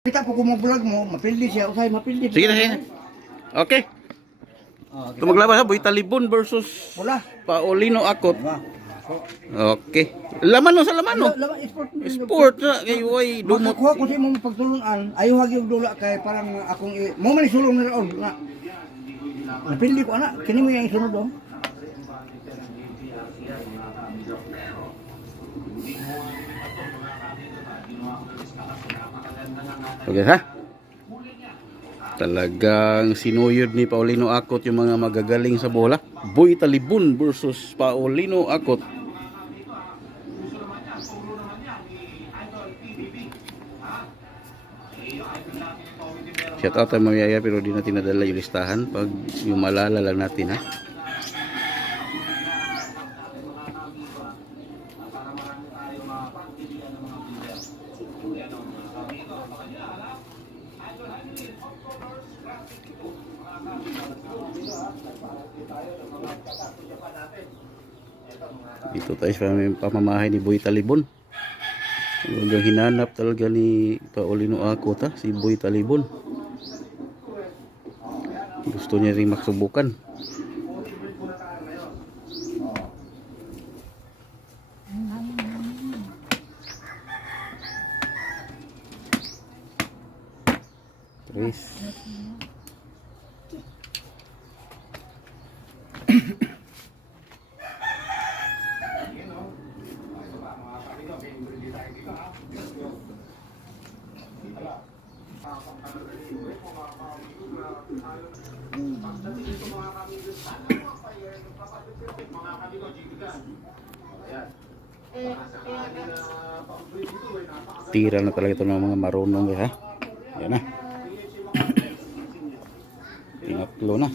Kita po kung vlog mo, mapildi siya. Usay, mapildi. Sige na, sige na. Okay. Ito maglaban ha, Boy Talibon versus Wala. Paulino Acot. Okay. Laman no sa laman no. Sport. Sport na kay way dumot. Makakuha ko siya mong pagtulunan. Ayaw hagi og dula kay parang akong mo man isulong na raon nga. Napildi ko ana, kini mo yang isunod do. Okay ha? Talagang sinuyod ni Paulino Acot yung mga magagaling sa bola. Boy Talibon versus Paulino Acot. Shout out tayo mamaya pero di natin nadala yung listahan. Pag yung malala lang natin ha. Dito tayo sa pamamahay ni Boy Talibon. Talagang hinanap talaga ni Paulino Acot ha, si Boy Talibon. Gusto niya rin maksubukan. Tres. Tira na talaga ito ng mga marunong ha. Yan na. Tinatlo na.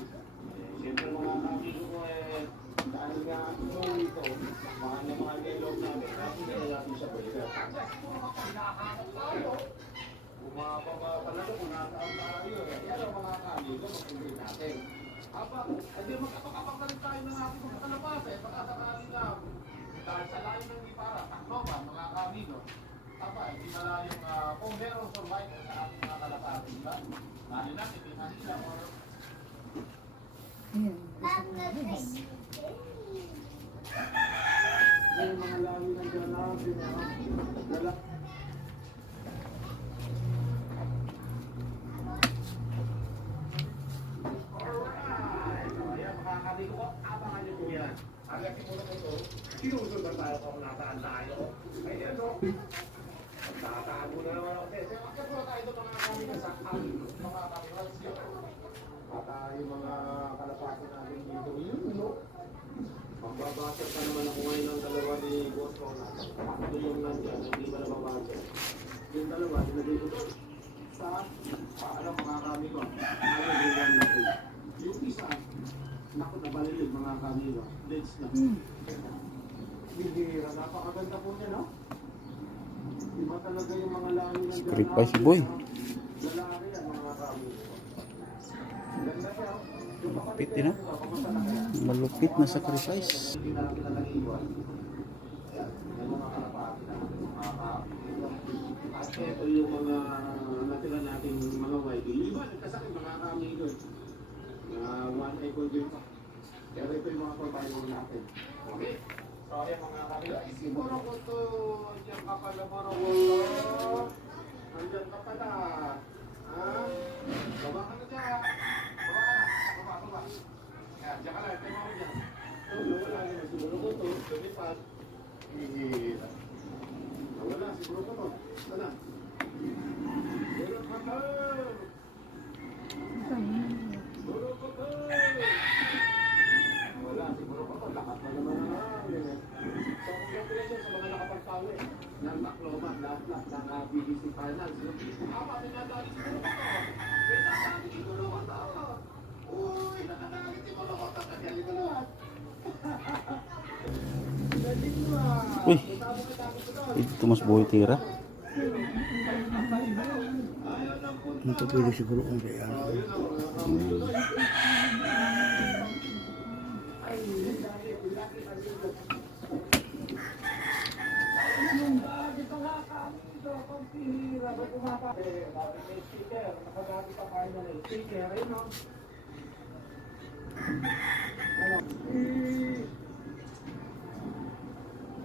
Yung mga kalapati natin dito, yun, no? Magbabasa pa naman ako ngayon ng dalawa ni Boss Rona. Ito yung nandiyan, hindi ba nababasa? Yung dalawa, dinagay ko sa paano mga kami ko. Ano yung yan natin? Yung isa, naku, nabalilig mga kami ko. Dates na. Bihira, napakaganda po niya, no? Iba talaga yung mga lani ng Script pa si Boy. lalaki yan, mga kami ko. Malupit din ha. Malupit na sacrifice. Ito yung mga natira nating mga white. Iba, nagkasakit mga kami ito. One eye conjoint pa. Pero ito yung mga pagbayo natin. Okay. Sorry mga kami. Siguro ko ito. Diyan ka pala moro ko. Nandiyan ka pala. Ha? Baba ka na dyan. Baba. Yan, dyan ka lang. Tema ko dyan. Wala na. Siguro ko ito. Lumipad. Wala. Siguro ko ito. Sana. Wala, siguro pa ito. Lakas na naman na namin. So, congratulations sa mga nakapagpawi ng Tacloban, lahat ng BBC Finals. Pati nadali siguro pa ito. May nakakit siguro ko ito. Uy, nakakit siguro ko ito. Kanyali ko lahat. Uy. Ito mas Boy tira. Ito pwede siguro kung kaya. Hira ba kumapa? May sticker. Nakagati pa kayo na ng sticker. Ayun no? Ano?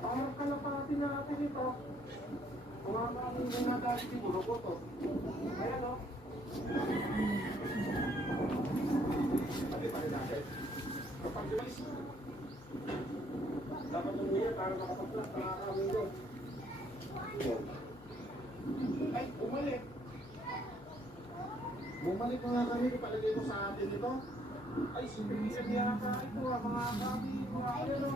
Parang kalapati natin ito. Kumakain na natin siguro po to. Ayan no? Pati pa rin natin. Kapag guys, dapat umuya para makapagplak. Nakakawin ko. Ay, bumalik. Bumalik mga kami, ipalagay ko sa atin ito. Ay, sinigyan niya ka ito mga kami, mga ano.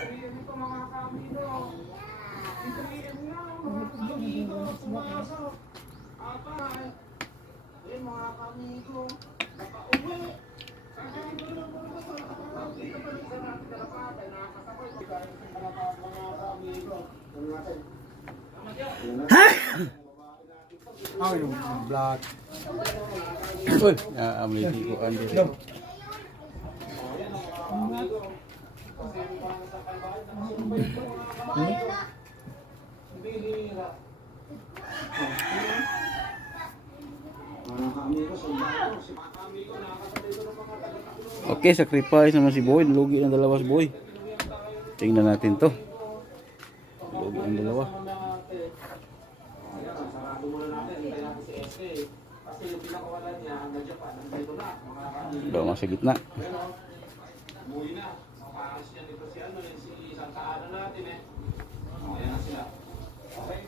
Sinigyan ito mga kami ito. Sinigyan nga mga kami ito, pumasok. Apa, eh mga kami ito, nakauwi. Dito pa rin sa natin kalapatay, nakakasakot. Kaya sa kalapatay mga kami ito. Ay, yung blood. Uy, amliti ko andi. Okay, sacrifice naman si Boy. Lugi ng dalawa si Boy. Tingnan natin to. Lugi ng dalawa. Sarado muna natin, hintay natin si SK. Kasi yung pinakawalan niya, hanggang Japan, nandito na, mga kami. Bawa sa gitna. Pero, umuwi na. Paris niya dito si ano, si Santa Ana natin eh. Ayan na sila. Okay?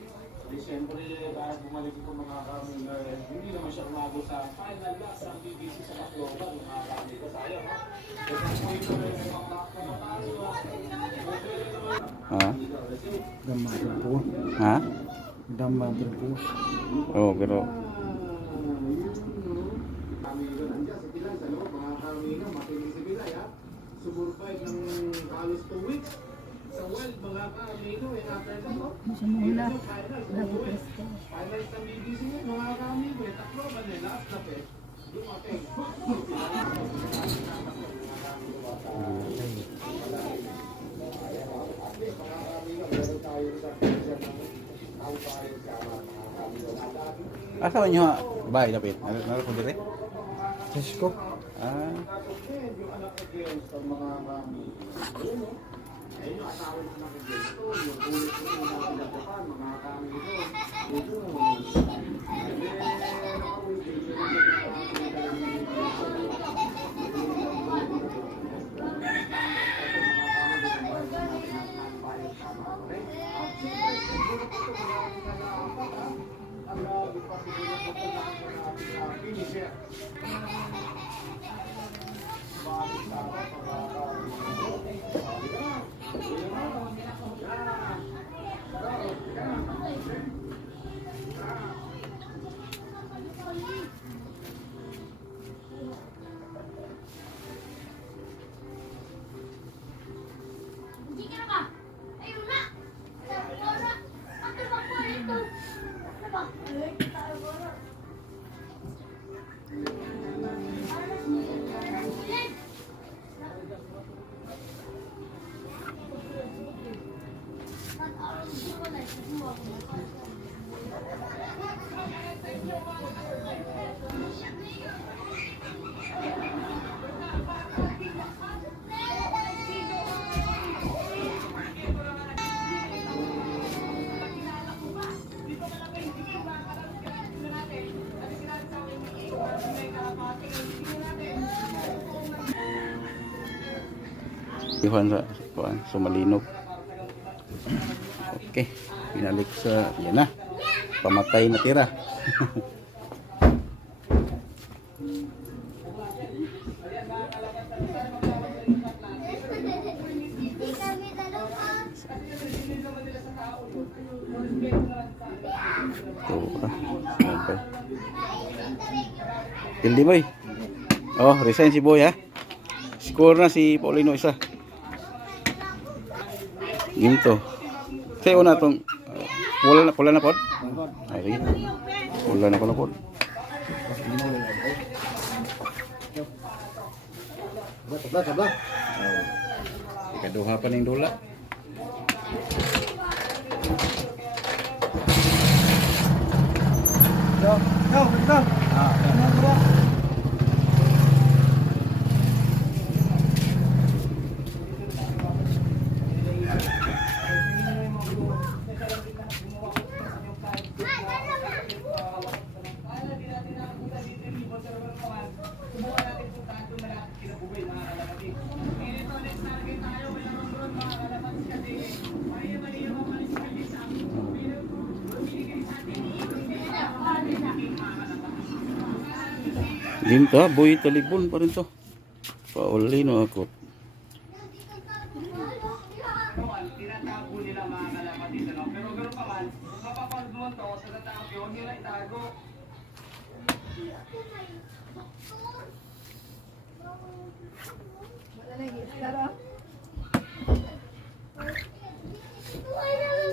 Di siyempre, dahil bumalik ito mga kami, hindi naman siya umago sa final last ng BBC sa Tacloban, mga kami ko tayo. Kasi umuwi ko rin yung mga kapatalo. Ha? Damatan po. Ha? Damatan po. Oh, pero Kamigo nandiyan sa Pilay, sa loob, mga kamigo, makinig si Pilay ha. Sumurvive ng halos 2 weeks. Sa world, mga kamigo, after that, no? Sa mula, Finals ng BBC yun, mga kamigo, Tacloban eh, last na pe. Dumating. asa man nyo bay dapat? Naro ko dire? Cisco. Ah, Yung anak ko James, ang mga kami. Ayun no? Ayun yung asawa ng anak ko James. Ito, yung ulit ko yung mga Japan, mga kami ito. Ito. hindi ka na ba? Ayun na! Wala! Ano ba po ito? Ano ba? iwan sa kuan sa Malinog. Okay, pinalik sa yan na. Pamatay na tira. Okay. Pildi boy. Oh, resign si Boy ha. Score na si Paulino isa. Ginto. Sayo na tong pula na pod. Ay. Pula na ko na pod. Tabla. Ikaduha pa ning dula. Yo, yo. Ano ba? Din to, Boy Talibon pa rin to. Paulino ako. Tinatago nila mga kalapatid, ano? Pero gano'n pa man, kung mapapanood mo to, sa natawag yun, nila itago. Boy lang.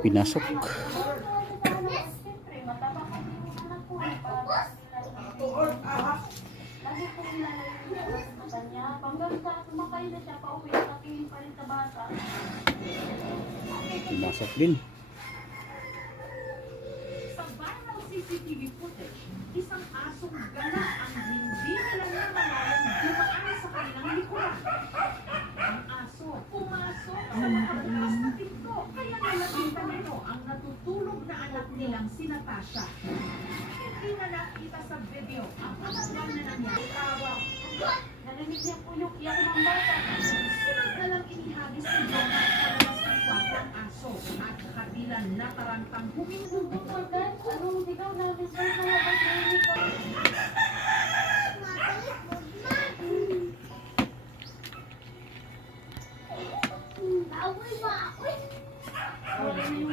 Pinasok. Pinasok din. Sa viral CCTV footage, isang asong gala ang hindi nila namalayang dumaan sa kanilang likuran. Ang aso pumasok sa nakabukas na pinto, kaya nalapitan nito ang natutulog na anak nilang si Natasha. Hindi na nakita sa video ang katagal na nangyari. Narinig niya po yung iyak ng bata. Sunod na lang inihagis ni Jonah at palabas ng kwarto ang aso at kabila na tarantang humingulong agad. Anong sigaw namin sa labas na hindi ko?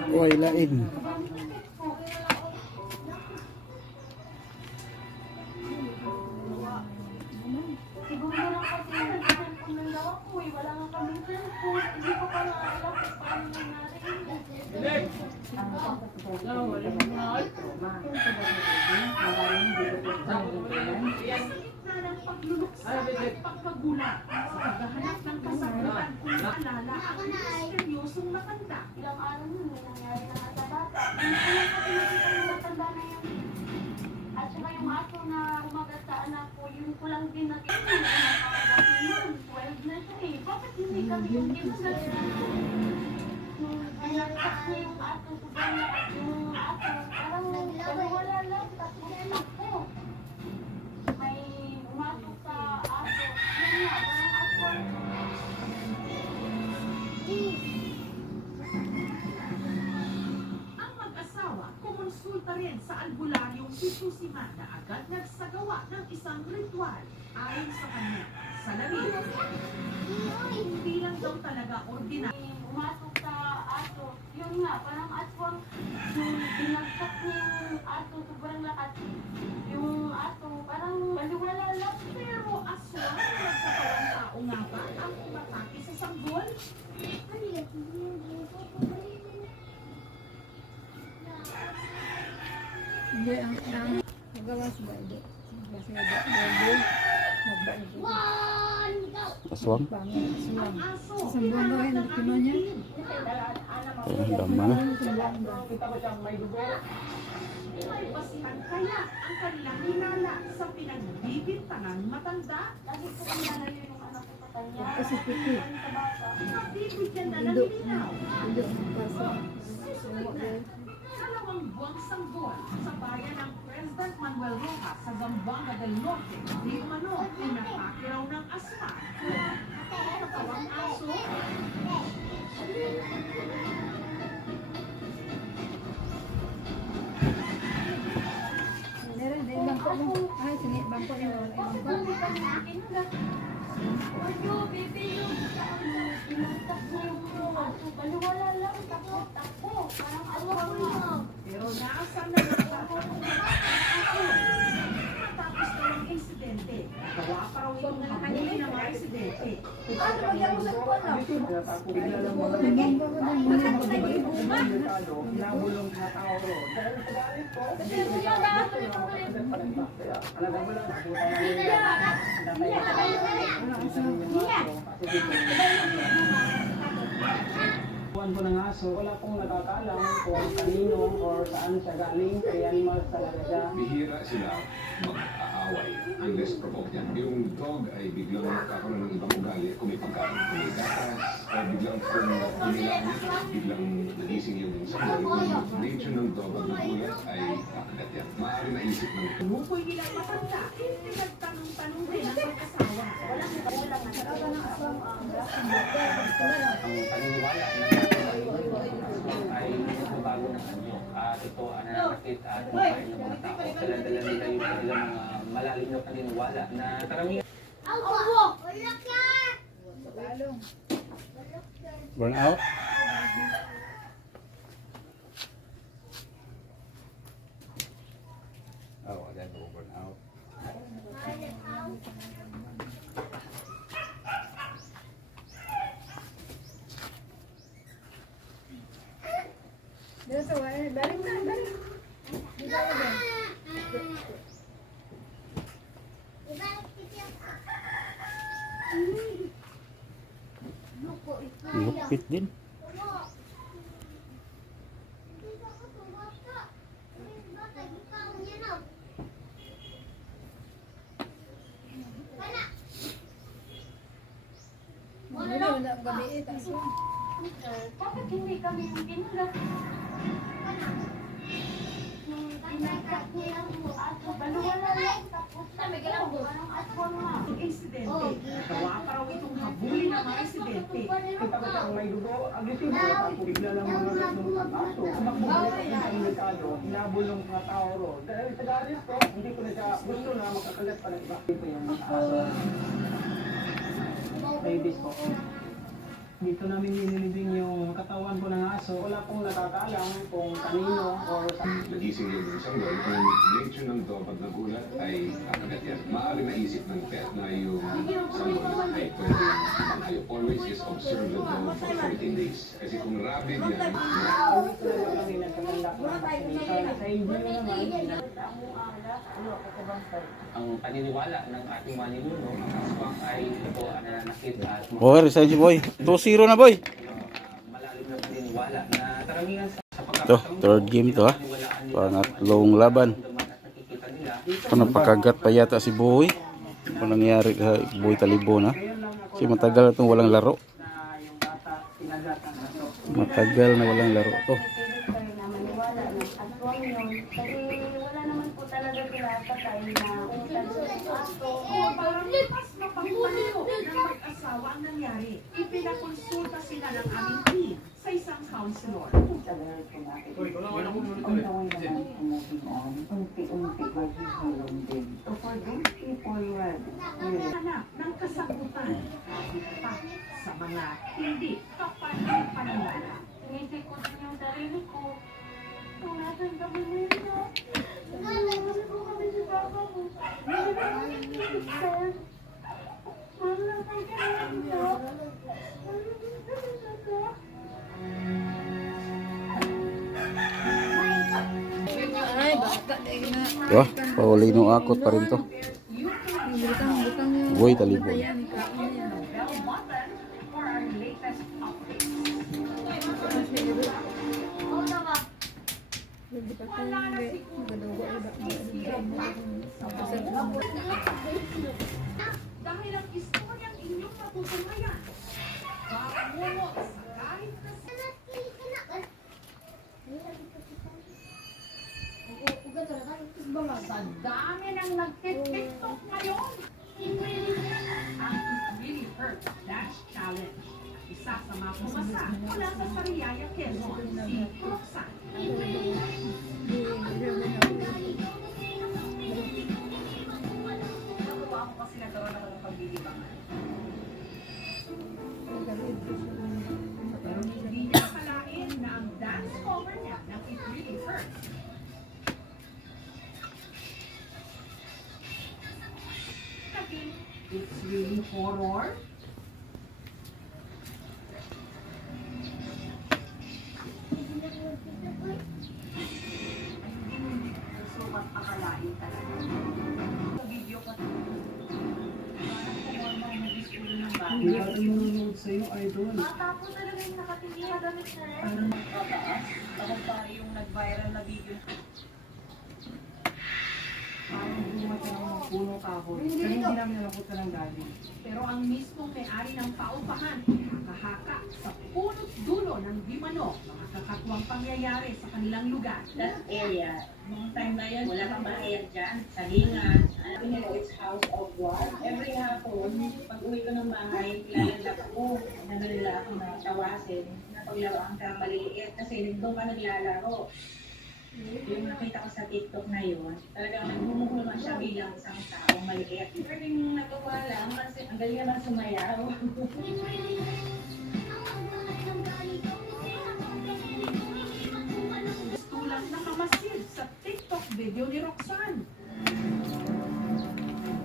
Uy, lain. Siguro lang kasi yung cellphone ng gawa ko eh. Wala nga kaming cellphone. Hindi ko pa naalala kung paano nangyari. Sa gitna ng pagluluksa at pagkagulat, paghahanap ng kasagutan kung naalala ang misteryosong matanda. Ilang araw nun, may nangyari na nga sa bata. Hindi ko lang kasi nakita yung matanda na yun. At saka yung aso na umagat sa anak ko, yun ko lang din nakita. Yun, 12 na siya eh. Bakit hindi kami yung ginugat? Pinagtak niya yung aso, sobrang lakas yung aso. Parang wala lang, tapos ako. May umasok sa aso. Yan nga, parang aso. Ang mag-asawa kumonsulta rin sa albularyong Pitusiman na agad nagsagawa ng isang ritual. Ayon sa kanya, sa lamig, hindi lang daw talaga ordinaryo. Umasok sa aso. Yun nga, parang aswang yung binagsak niya yung aso, sobrang lakas. Yung aso, parang baliwala lang. Pero aswang na nagkatawang tao nga ba ang umatake sa sanggol? Hindi, ang magawas ba ito? Kasi nagbago, Aswang. bangin, Ang suwang. aso, Sa buwan ba yung kino niya? Ayan, dama na. may basihan kaya ang kanilang hinala sa pinagbibintangang matanda. Lagi ko pinalayo yung anak ko sa kanya. Kasi piti. Sa bata. Nabibigyan na ng Hindi, linaw. hindi, basta. Susunod na, 2 buwang sanggol sa bayan ng President Manuel Rojas sa Zamboanga del Norte. Di umano, inatake raw ng aswang. Ang katawang aso, Meron, dahil bangko mo. Ay, sige, bangko niya. Wala yung bangko. Hindi kami nakinulat. Oryo, baby, yung binagsak niya yung aso. Baliwala lang, takbo. Parang aswang na. pero naasan na natatapos ang aso. Matapos na ng insidente, gawa pa raw itong huli ng mga insidente. Ano ba yung sa ko na? Buwan po ng aso, wala pong nakakaalam kung kanino or saan siya galing, kay animals talaga siya. Bihira sila mag-aaway unless provoked yan. Yung dog ay biglang magkakaroon ng ibang ugali kung may pagkain, kung may gatas, o biglang kung umilamit, biglang nagising yung sakol. Yung nature ng dog at nagulat ay kakagat yan. Maaari naisip ng Tumukoy nilang matanda, pinagtanong-tanong din ang mag-asawa. Ang paniniwala ng ay bago ng anyo at ito ang nananakit at buhay ng mga tao. Dala-dala nila yung kanilang mga malalim na paniniwala na karamihan. Burn out. Oh, that will burn out. Dito sa wala. Balik na, balik. Dito na ba? Lupit din. Wala, wala ang gabi eh. Taso. Bakit hindi kami yung ginulat? Nung binagsak niya yung aso, baliwala lang. Tapos parang aswang na. Ang insidente, gawa pa raw itong habuli ng mga insidente. Kita ko siyang may dugo, agresibo, tapos bigla lang mga ng aso. Tumakbo sa isang merkado, hinabol ng mga tao ro. Dahil sa galit ko, hindi ko na siya gusto na makakalat pa ng iba. Ito yung aso. Babies po. Dito namin nililibing yung katawan po ng aso. Wala pong nakakaalam kung kanino or saan. nagising yung sanggol. Ang nature ng dog at nagulat ay kakagat yan. Maaari naisip ng pet na yung sanggol ay pwedeng always is observe the dog for 14 days. Kasi kung rabid yan, Hindi ko na lang nila Ang paniniwala ng ating mga ninuno, ang aswang ay ito ang nananakit at Boy, resign si Boy. 2-0 na, Boy. malalim na paniniwala na karamihan sa Ito, third game to, ha. Pangatlong laban. nakikita nila. Ito, napakagat pa yata si Boy. Ano nangyari kay Boy Talibon, ha. Kasi matagal itong walang laro. Matagal na walang laro to. Kayo na maniwala ng aswang yun. Kasi wala naman po talaga sila patay na umutan sa aso. Parang mas mapagpalito ng mag-asawa ang nangyari. Ipinakonsulta sila ng aming team sa isang counselor. Hanap ng kasagutan pa sa mga hindi kapaniwala. Inisip ko din yung sarili ko. Kung nasan kami nila. Naglalabas po kami sa baba ko. Sir, wala kang ganito. Ay, bata. Diba? Paulino akot pa rin to. Butang yung Boy Talibon. yan. Kain yan. Bell button for our latest updates. Hindi pa tayo magadugo. Dahil ang istoryang inyong matutunghayan, pamunot sa kahit na sa dami ng nagtitiktok ngayon, ang It Really Hurts Dash Challenge. Isa sa mga pumasa mula sa Sariaya, Quezon, si Roxanne. Natuwa ako kasi nagkaroon ako ng paglilibangan. Pero hindi niya akalain na ang dance cover niya ng It Really Hurts naging It's Really Horror. So, akalain talaga. Sa video ko, parang kumorma ang mag-isuro ng bahay. Bata po talaga yung nakatingin na damit na rin. Parang magpataas. Ako pa yung nag-viral na video. Parang bumat ka ng mga puno kahoy. Pero hindi namin nalakutan ng galing. Pero ang mismong may-ari ng paupahan, nakahaka sa punot dulo ng di manok, mga kakatuwang pangyayari sa kanilang lugar. That area, noong time na yun, wala kang bahayan dyan, salingan. Alam nila, it's house of war. Every hapon, pag uwi ko ng bahay, lalaglag ako. Nandun nila ako na tawasin, na paglaruan ka maliliit kasi doon ka naglalaro. Yung nakita ko sa TikTok na yun, talagang nagmumuhulman siya bilang isang taong maliit. Pero yung nagawa lang, kasi ang galing naman sumayaw. Tulang nakamasid sa TikTok video ni Roxanne.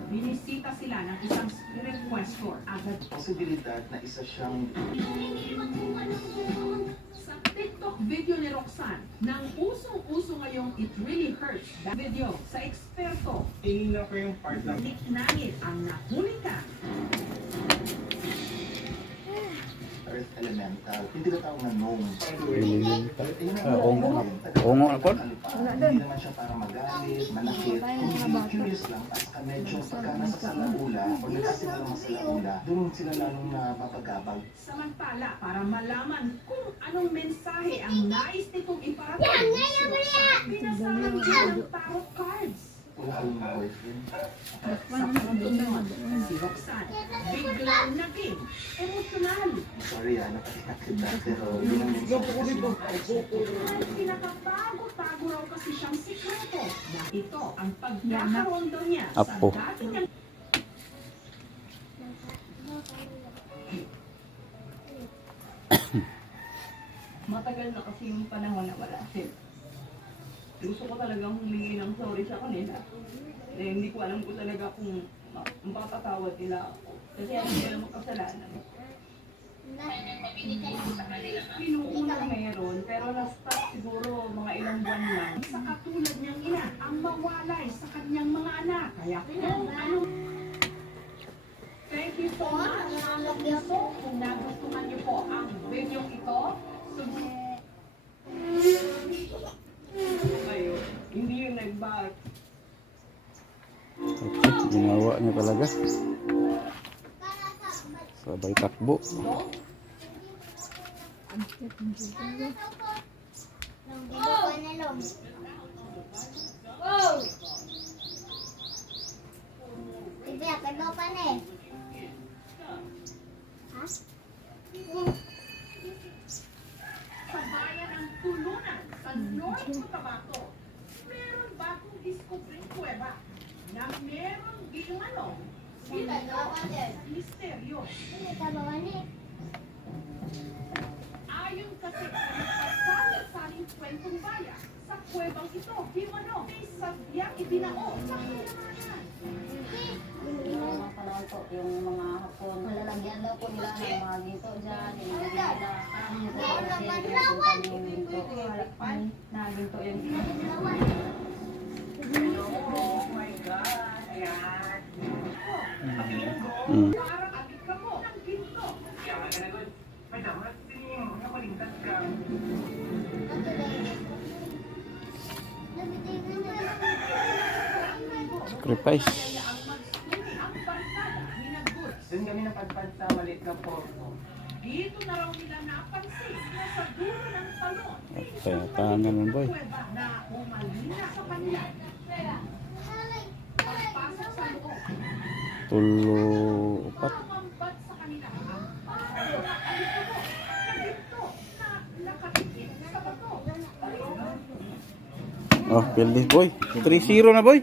Binisita sila ng isang spirit questor agad Posibilidad na isa siyang sa TikTok video ni Roxanne nang usong-uso ngayong It Really Hurts that video sa eksperto. Tinila ko yung part na Niknangit ang nahuli ka. earth elemental. Yung tinatawag na gnome. Ongo ako. Hindi naman siya para magalit, manakit. Kung curious lang, basta medyo pagka nasa salaula o nagsisimula ng salaula, doon sila lalong napapagabag. Samantala, para malaman kung anong mensahe ang nais nitong iparating, si Roxanne pinasahan niya ng tarot cards. Wala akong boyfriend. Sa pagtunod, si Roxanne biglang naging emosyonal. Sorry napakita kita, pero yun ang mensahe. Pinakatago-tago raw kasi siyang sikreto na ito ang pagkakaroon daw niya Apo. sa dati niyang Matagal na kasi yung panahon na wala siya. Gusto ko talagang humingi ng sorry sa kanila. Eh, hindi ko alam ko talaga kung mapapatawad nila ako. Kasi alam nila makasalanan. Pinuunang meron, pero na-stop siguro mga ilang buwan lang. sa katulad niyang ina ang mawalay sa kanyang mga anak. Kaya kung ano... Thank you so much, mga kapuso. Kung nagustuhan niyo po ang video ito, Ayun, hindi yung nag-back. Okay, ginawa niya talaga. Sabay takbo. sa bayan ng Tulunan sa North Cotabato, meron bagong diskubring kuweba na meron ginano misteryo. Ayon kasi sa nagpasalit-saling kwentong bayan, sa kuwebang ito, ginano may sadyang ibinao sa kailangan. Mga po yung mga hapon. Malalagyan daw po nila ng mga ginto dyan. Nilagyan nila. Yung ginto. Na ginto yung Oh my God! Ayan! Mm. Parang abit ka mo ng ginto. Sacrifice. Kaya ang magstudi ang barkada ni Naguts. Doon kami napadpad sa maliit na porto. Dito na raw nila napansin na sa dulo ng talon may Kaya tangan mo, boy. kuweba na umalina sa kanila. Pagpasok sa loob, Tulo upat. tumambad sa kanila ang parang na alitubo na ginto na nakatikit sa bato. Oh, Pildi boy. 3-0 na boy.